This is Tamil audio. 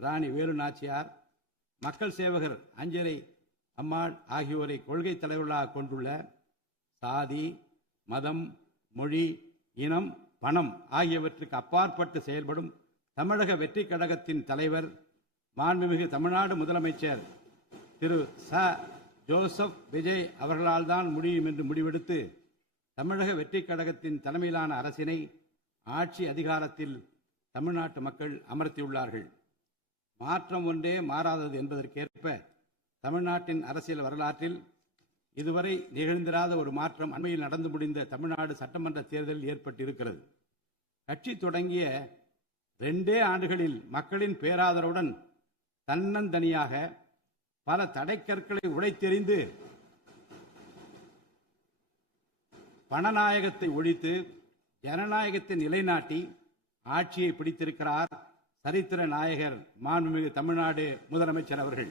ராணி வேலு நாச்சியார், மக்கள் சேவகர் அஞ்சலை அம்மாள் ஆகியோரை கொள்கை தலைவர்களாக கொண்டுள்ள சாதி, மதம், மொழி, இனம், பணம் ஆகியவற்றுக்கு அப்பாற்பட்டு செயல்படும் தமிழக வெற்றி கழகத்தின் தலைவர் மாண்புமிகு தமிழ்நாடு முதலமைச்சர் திரு ச. ஜோசப் விஜய் அவர்களால் தான் முடியும் என்று முடிவெடுத்து தமிழக வெற்றி கழகத்தின் தலைமையிலான அரசினை ஆட்சி அதிகாரத்தில் தமிழ்நாட்டு மக்கள் அமர்த்தியுள்ளார்கள். மாற்றம் ஒன்றே மாறாதது என்பதற்கேற்ப தமிழ்நாட்டின் அரசியல் வரலாற்றில் இதுவரை நிகழ்ந்திராத ஒரு மாற்றம் அண்மையில் நடந்து முடிந்த தமிழ்நாடு சட்டமன்ற தேர்தலில் ஏற்பட்டிருக்கிறது. கட்சி தொடங்கிய 2 ஆண்டுகளில் மக்களின் பேராதரவுடன் தன்னந்தனியாக பல தடைக்கற்களை உடைத்தெறிந்து பணநாயகத்தை ஒழித்து ஜனநாயகத்தை நிலைநாட்டி ஆட்சியை பிடித்திருக்கிறார் சரித்திர நாயகர் மாண்புமிகு தமிழ்நாடு முதலமைச்சர் அவர்கள்.